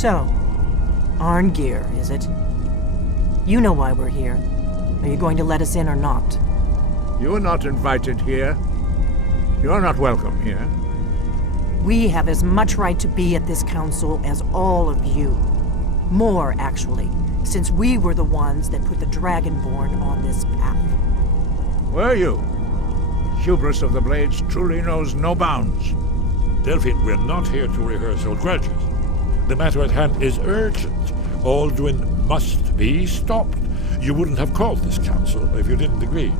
So, Arngeir, is it? You know why we're here. Are you going to let us in or not? You are not invited here. You are not welcome here. We have as much right to be at this council as all of you. More, actually, since we were the ones that put the Dragonborn on this path. Were you? The hubris of the Blades truly knows no bounds. Delphine, we're not here to rehearse old grudges. The matter at hand is urgent. Alduin must be stopped. You wouldn't have called this council if you didn't agree.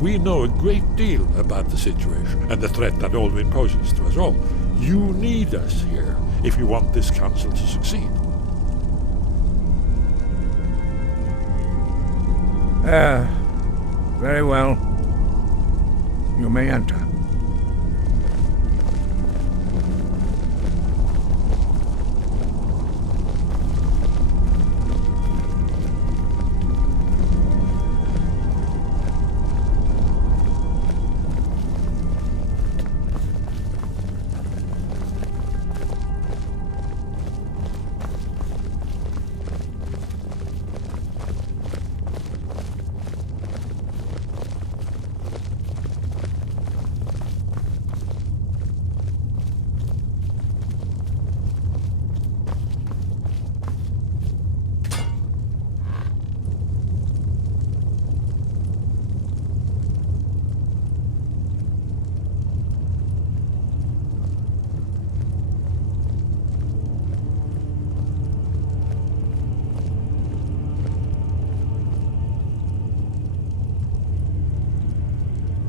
We know a great deal about the situation and the threat that Alduin poses to us all. You need us here if you want this council to succeed. Very well. You may enter.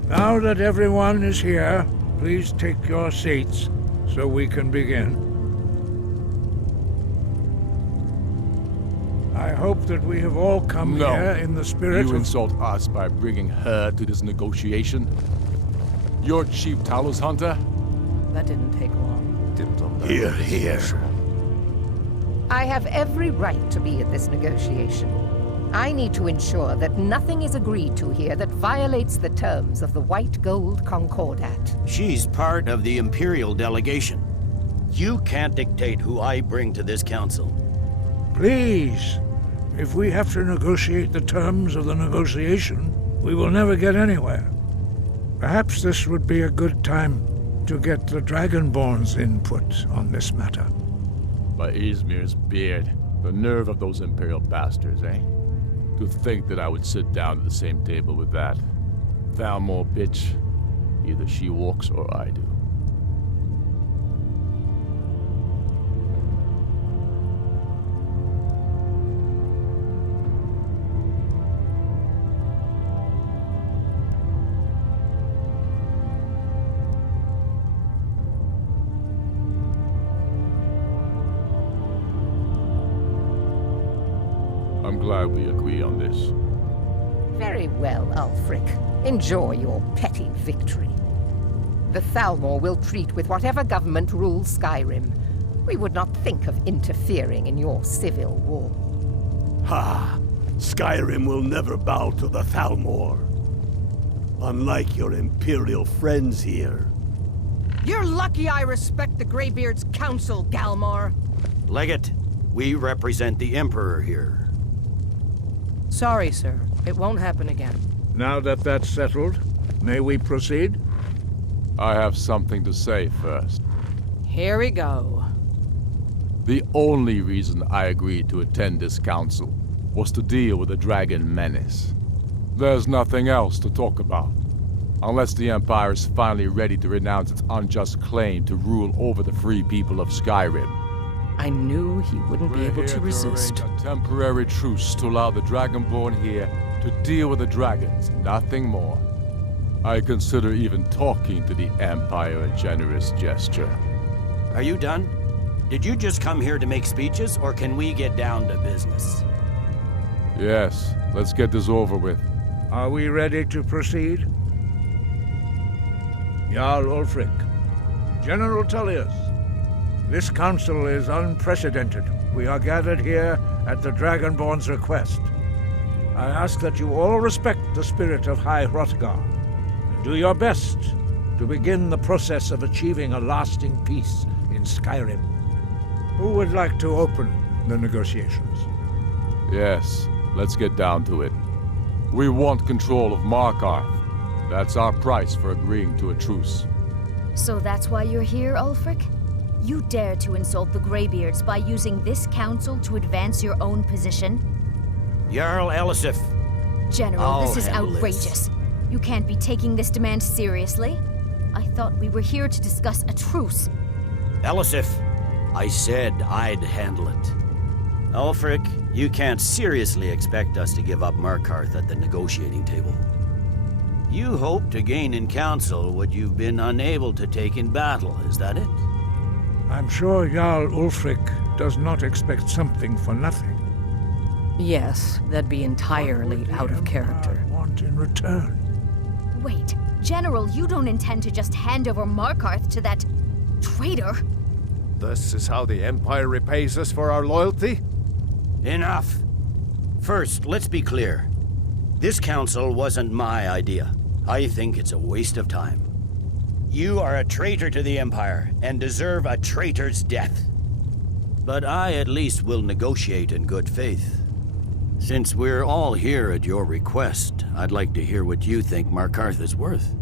Now that everyone is here, please take your seats so we can begin. I hope that we have all come here in the spirit You of... insult us by bringing her to this negotiation? You're Chief Talos Hunter? That didn't take long. Here, here. I have every right to be at this negotiation. I need to ensure that nothing is agreed to here that violates the terms of the White Gold Concordat. She's part of the Imperial delegation. You can't dictate who I bring to this council. Please, if we have to negotiate the terms of the negotiation, we will never get anywhere. Perhaps this would be a good time to get the Dragonborn's input on this matter. By Izmir's beard, the nerve of those Imperial bastards, eh? To think that I would sit down at the same table with that. Thalmor bitch. Either she walks or I do. I'm glad we agree on this. Very well, Ulfric. Enjoy your petty victory. The Thalmor will treat with whatever government rules Skyrim. We would not think of interfering in your civil war. Ha! Skyrim will never bow to the Thalmor. Unlike your Imperial friends here. You're lucky I respect the Greybeard's counsel, Galmar. Legate, we represent the Emperor here. Sorry, sir. It won't happen again. Now that that's settled, may we proceed? I have something to say first. Here we go. The only reason I agreed to attend this council was to deal with the dragon menace. There's nothing else to talk about. Unless the Empire is finally ready to renounce its unjust claim to rule over the free people of Skyrim. I knew he wouldn't be able to resist. A temporary truce to allow the Dragonborn here to deal with the dragons, nothing more. I consider even talking to the Empire a generous gesture. Are you done? Did you just come here to make speeches, or can we get down to business? Yes, let's get this over with. Are we ready to proceed? Jarl Ulfric, General Tullius, this council is unprecedented. We are gathered here at the Dragonborn's request. I ask that you all respect the spirit of High Hrothgar, and do your best to begin the process of achieving a lasting peace in Skyrim. Who would like to open the negotiations? Yes, let's get down to it. We want control of Markarth. That's our price for agreeing to a truce. So that's why you're here, Ulfric? You dare to insult the Greybeards by using this council to advance your own position? Jarl Elisif. General, I'll this is handle outrageous. You can't be taking this demand seriously. I thought we were here to discuss a truce. Elisif, I said I'd handle it. Ulfric, you can't seriously expect us to give up Markarth at the negotiating table. You hope to gain in council what you've been unable to take in battle, is that it? I'm sure Jarl Ulfric does not expect something for nothing. Yes, that'd be entirely What would out the of character. Empire want in return? Wait, General, you don't intend to just hand over Markarth to that traitor? This is how the Empire repays us for our loyalty? Enough. First, let's be clear. This council wasn't my idea. I think it's a waste of time. You are a traitor to the Empire and deserve a traitor's death. But I at least will negotiate in good faith. Since we're all here at your request, I'd like to hear what you think Markarth is worth.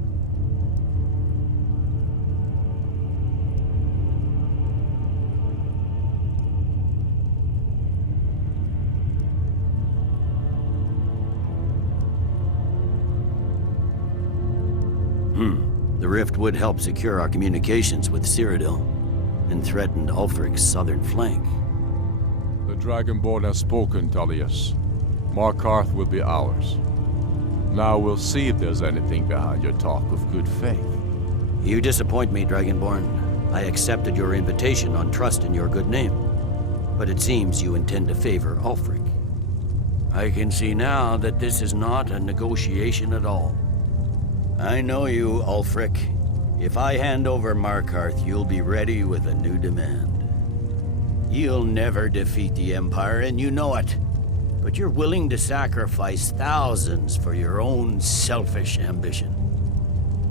The rift would help secure our communications with Cyrodiil, and threatened Ulfric's southern flank. The Dragonborn has spoken, Tullius. Markarth will be ours. Now we'll see if there's anything behind your talk of good faith. You disappoint me, Dragonborn. I accepted your invitation on trust in your good name. But it seems you intend to favor Ulfric. I can see now that this is not a negotiation at all. I know you, Ulfric. If I hand over Markarth, you'll be ready with a new demand. You'll never defeat the Empire, and you know it. But you're willing to sacrifice thousands for your own selfish ambition.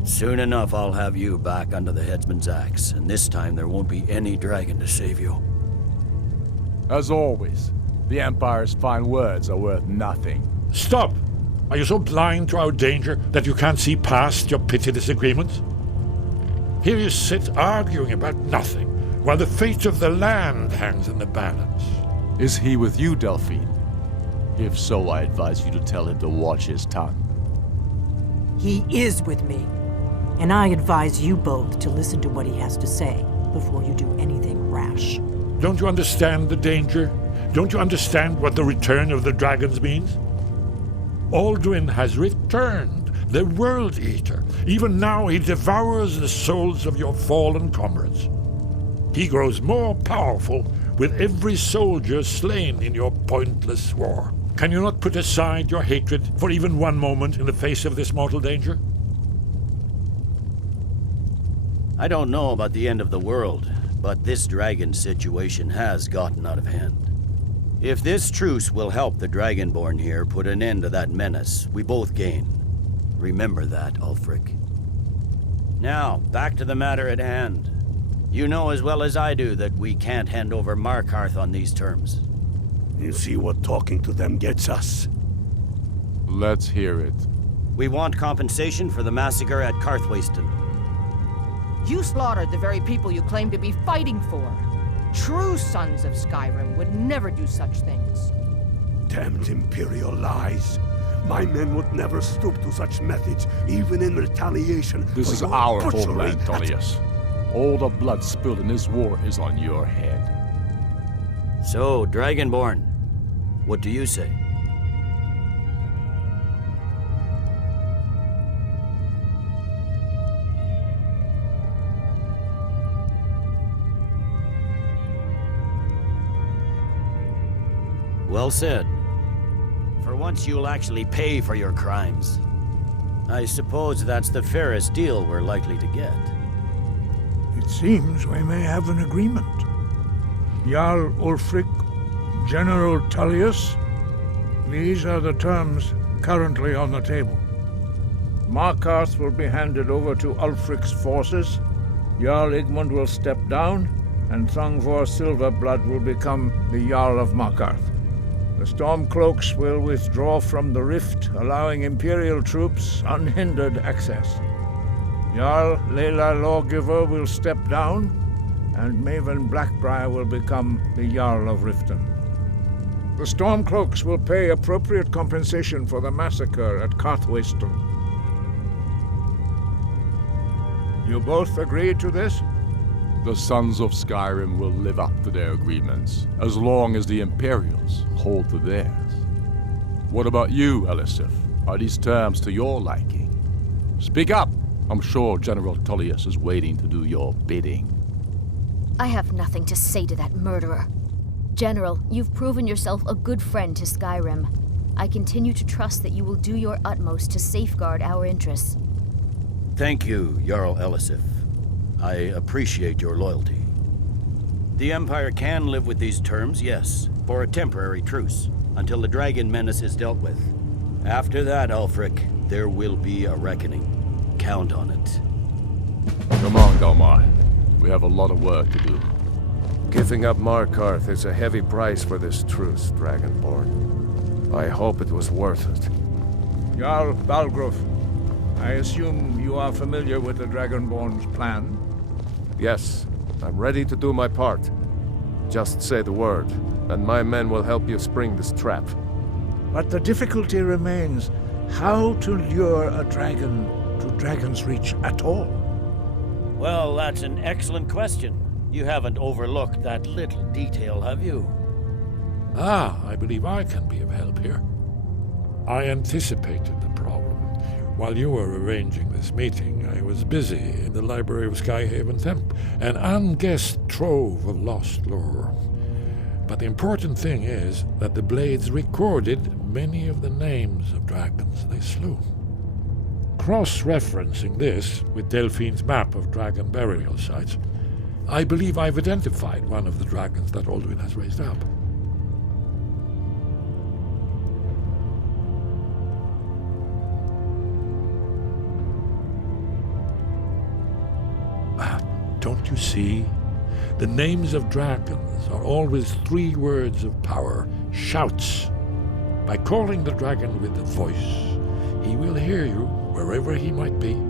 Soon enough, I'll have you back under the headsman's axe, and this time there won't be any dragon to save you. As always, the Empire's fine words are worth nothing. Stop! Are you so blind to our danger that you can't see past your petty disagreements? Here you sit arguing about nothing, while the fate of the land hangs in the balance. Is he with you, Delphine? If so, I advise you to tell him to watch his tongue. He is with me. And I advise you both to listen to what he has to say before you do anything rash. Don't you understand the danger? Don't you understand what the return of the dragons means? Alduin has returned, the World Eater. Even now he devours the souls of your fallen comrades. He grows more powerful with every soldier slain in your pointless war. Can you not put aside your hatred for even one moment in the face of this mortal danger? I don't know about the end of the world, but this dragon situation has gotten out of hand. If this truce will help the Dragonborn here put an end to that menace, we both gain. Remember that, Ulfric. Now, back to the matter at hand. You know as well as I do that we can't hand over Markarth on these terms. You see what talking to them gets us. Let's hear it. We want compensation for the massacre at Karthwasten. You slaughtered the very people you claim to be fighting for. True sons of Skyrim would never do such things. Damned Imperial lies. My men would never stoop to such methods, even in retaliation. This for is your our butchery homeland, at- Tullius. All the blood spilled in this war is on your head. So, Dragonborn, what do you say? Well said. For once you'll actually pay for your crimes. I suppose that's the fairest deal we're likely to get. It seems we may have an agreement. Jarl Ulfric, General Tullius, these are the terms currently on the table. Markarth will be handed over to Ulfric's forces, Jarl Igmund will step down, and Thongvor Silverblood will become the Jarl of Markarth. The Stormcloaks will withdraw from the rift, allowing Imperial troops unhindered access. Jarl Layla Lawgiver will step down, and Maven Blackbriar will become the Jarl of Riften. The Stormcloaks will pay appropriate compensation for the massacre at Carthwayston. You both agree to this? The Sons of Skyrim will live up to their agreements, as long as the Imperials hold to theirs. What about you, Elisif? Are these terms to your liking? Speak up! I'm sure General Tullius is waiting to do your bidding. I have nothing to say to that murderer. General, you've proven yourself a good friend to Skyrim. I continue to trust that you will do your utmost to safeguard our interests. Thank you, Jarl Elisif. I appreciate your loyalty. The Empire can live with these terms, yes, for a temporary truce, until the dragon menace is dealt with. After that, Ulfric, there will be a reckoning. Count on it. Come on, Galmar. We have a lot of work to do. Giving up Markarth is a heavy price for this truce, Dragonborn. I hope it was worth it. Jarl Balgruf, I assume you are familiar with the Dragonborn's plan? Yes, I'm ready to do my part. Just say the word, and my men will help you spring this trap. But the difficulty remains how to lure a dragon to Dragon's Reach at all. Well, that's an excellent question. You haven't overlooked that little detail, have you? I believe I can be of help here. I anticipated the problem. While you were arranging this meeting, I was busy in the library of Skyhaven Temp, an unguessed trove of lost lore. But the important thing is that the Blades recorded many of the names of dragons they slew. Cross-referencing this with Delphine's map of dragon burial sites, I believe I've identified one of the dragons that Alduin has raised up. Don't you see? The names of dragons are always 3 words of power, shouts. By calling the dragon with a voice, he will hear you wherever he might be.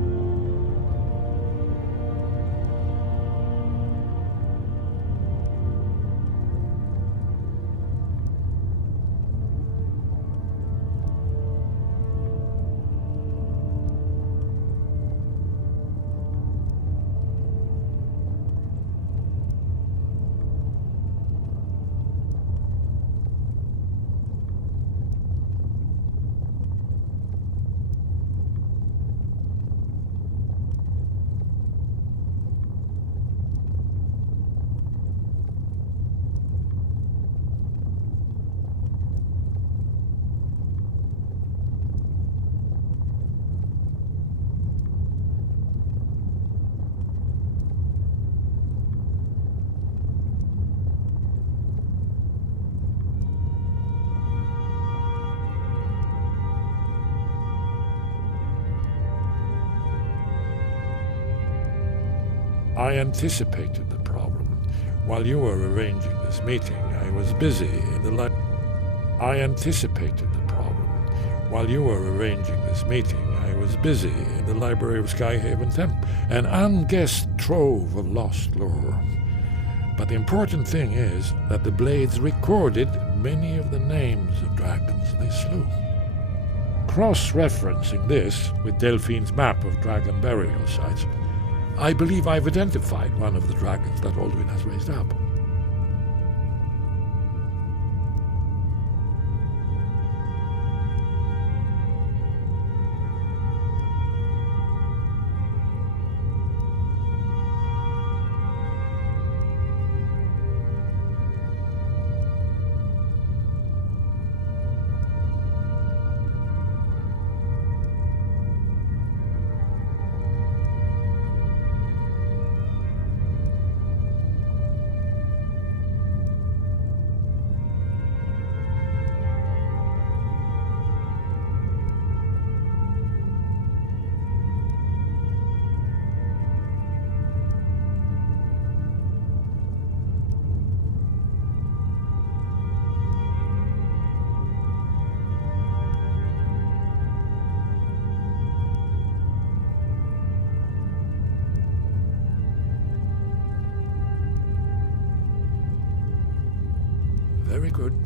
I anticipated the problem. While you were arranging this meeting, I was busy in the I anticipated the problem. While you were arranging this meeting, I was busy in the library of Skyhaven Temp, an unguessed trove of lost lore. But the important thing is that the Blades recorded many of the names of dragons they slew. Cross-referencing this with Delphine's map of dragon burial sites, I believe I've identified one of the dragons that Alduin has raised up. Very good.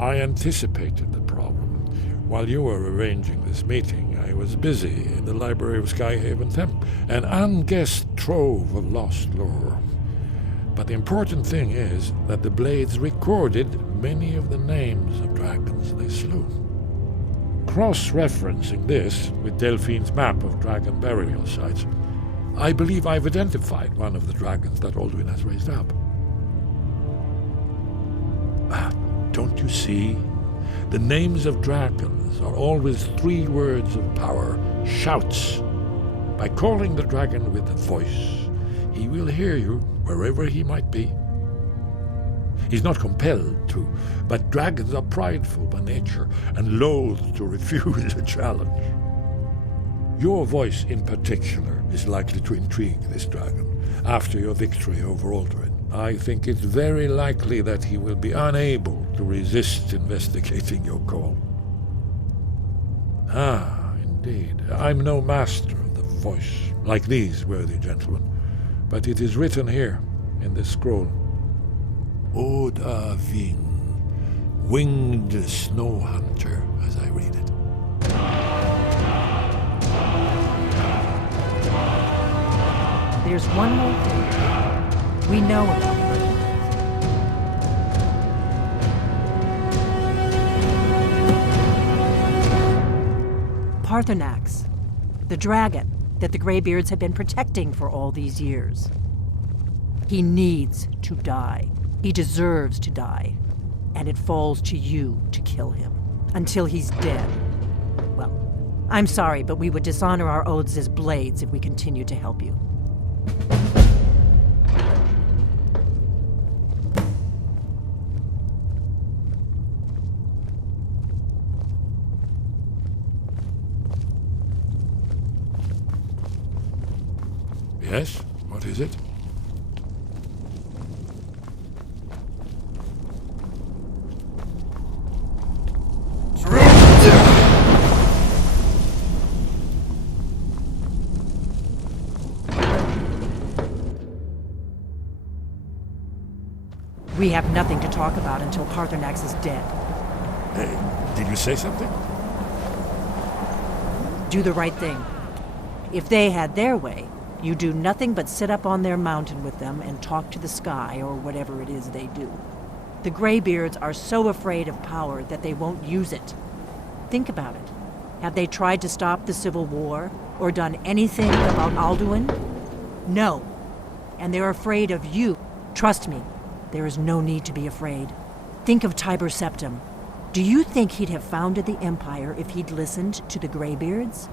I anticipated the problem. While you were arranging this meeting, I was busy in the library of Skyhaven Temp, an unguessed trove of lost lore. But the important thing is that the Blades recorded many of the names of dragons they slew. Cross-referencing this with Delphine's map of dragon burial sites, I believe I've identified one of the dragons that Alduin has raised up. Don't you see? The names of dragons are always 3 words of power, shouts. By calling the dragon with a voice, he will hear you wherever he might be. He's not compelled to, but dragons are prideful by nature and loath to refuse a challenge. Your voice in particular is likely to intrigue this dragon after your victory over Alduin. I think it's very likely that he will be unable to resist investigating your call. Ah, indeed. I'm no master of the voice, like these worthy gentlemen, but it is written here in this scroll. Oda Ving, winged snow hunter, as I read it. There's one more thing we know about Parthenax, the dragon that the Greybeards have been protecting for all these years. He needs to die. He deserves to die. And it falls to you to kill him until he's dead. Well, I'm sorry, but we would dishonor our oaths as Blades if we continue to help you. Yes? What is it? We have nothing to talk about until Parthenax is dead. Hey, did you say something? Do the right thing. If they had their way, you do nothing but sit up on their mountain with them and talk to the sky or whatever it is they do. The Greybeards are so afraid of power that they won't use it. Think about it. Have they tried to stop the Civil War or done anything about Alduin? No. And they're afraid of you. Trust me, there is no need to be afraid. Think of Tiber Septim. Do you think he'd have founded the Empire if he'd listened to the Greybeards?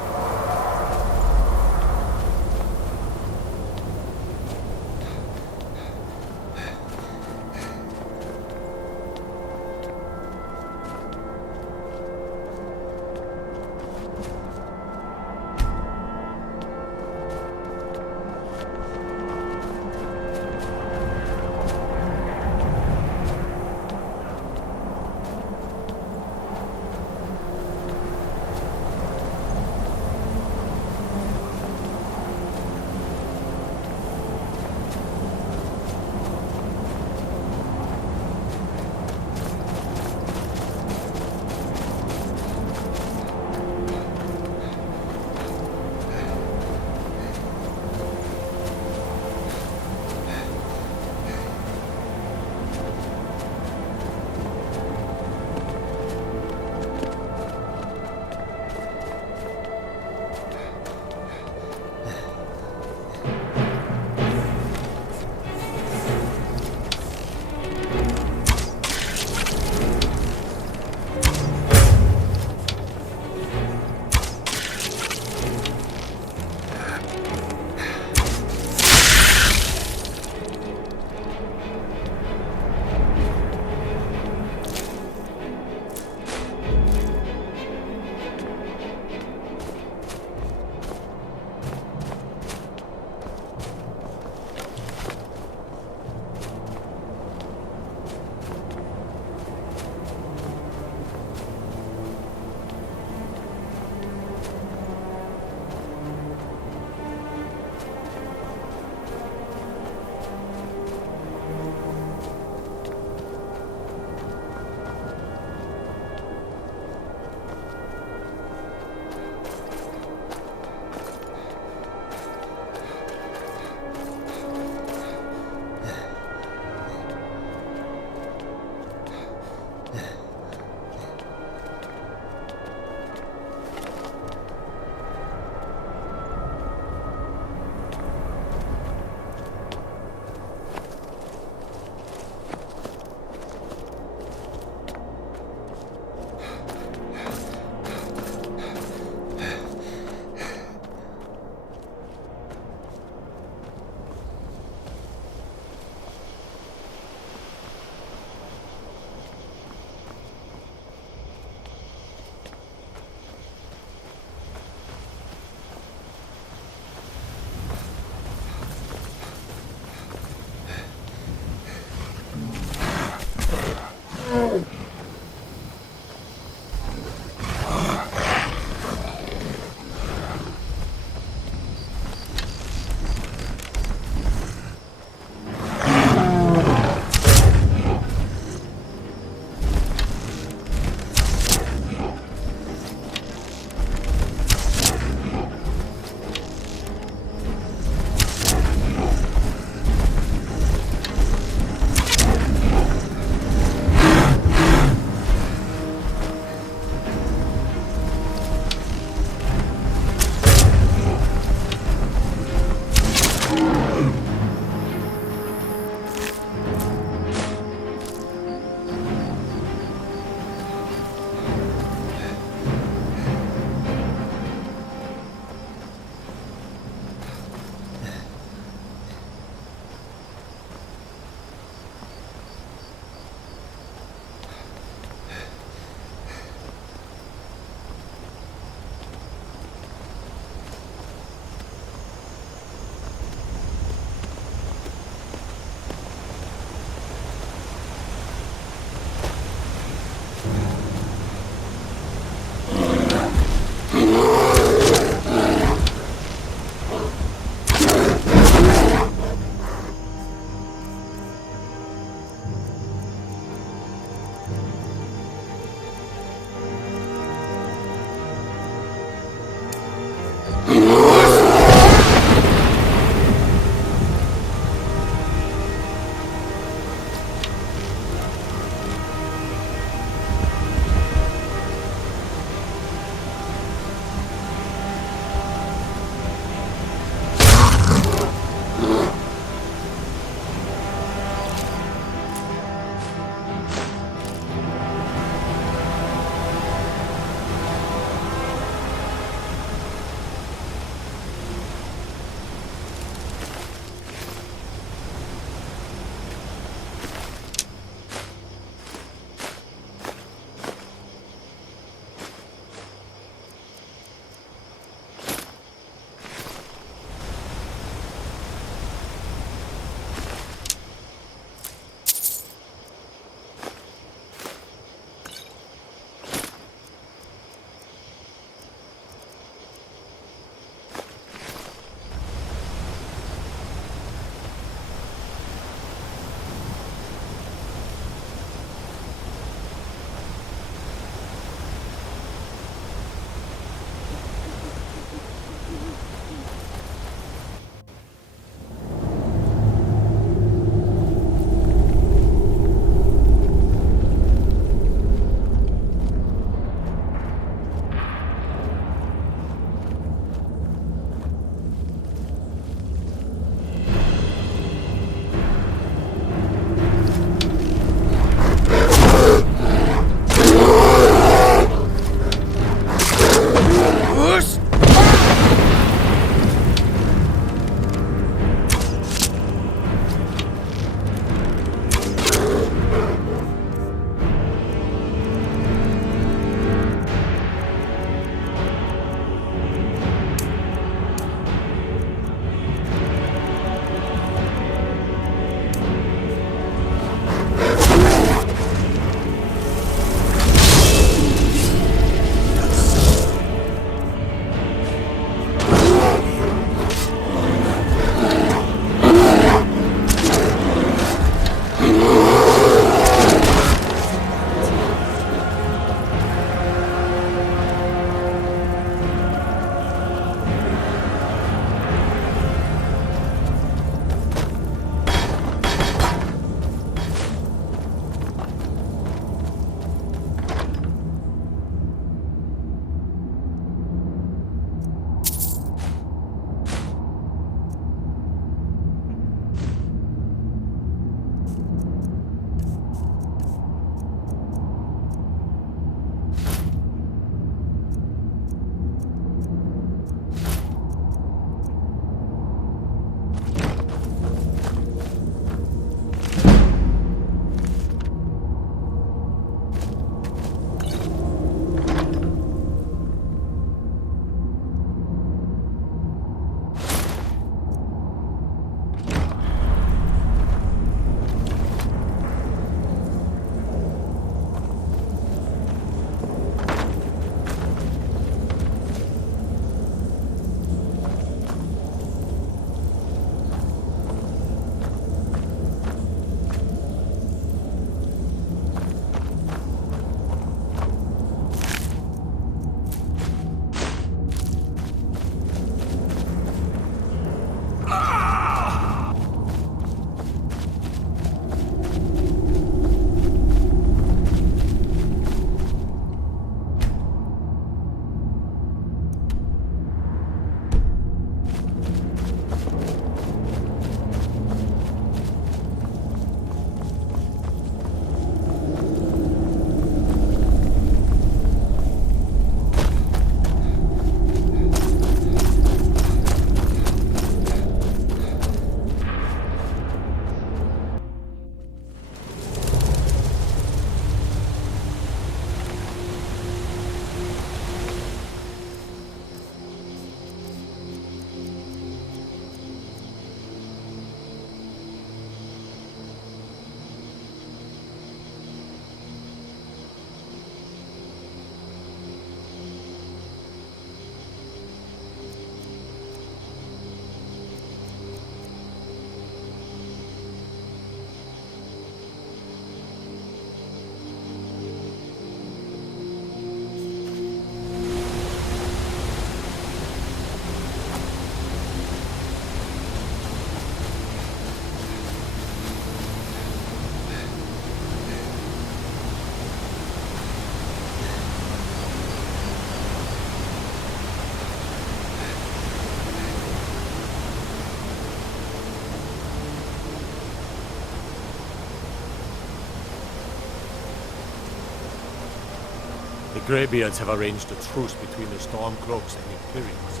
The Greybeards have arranged a truce between the Stormcloaks and Imperials.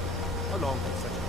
How long can such a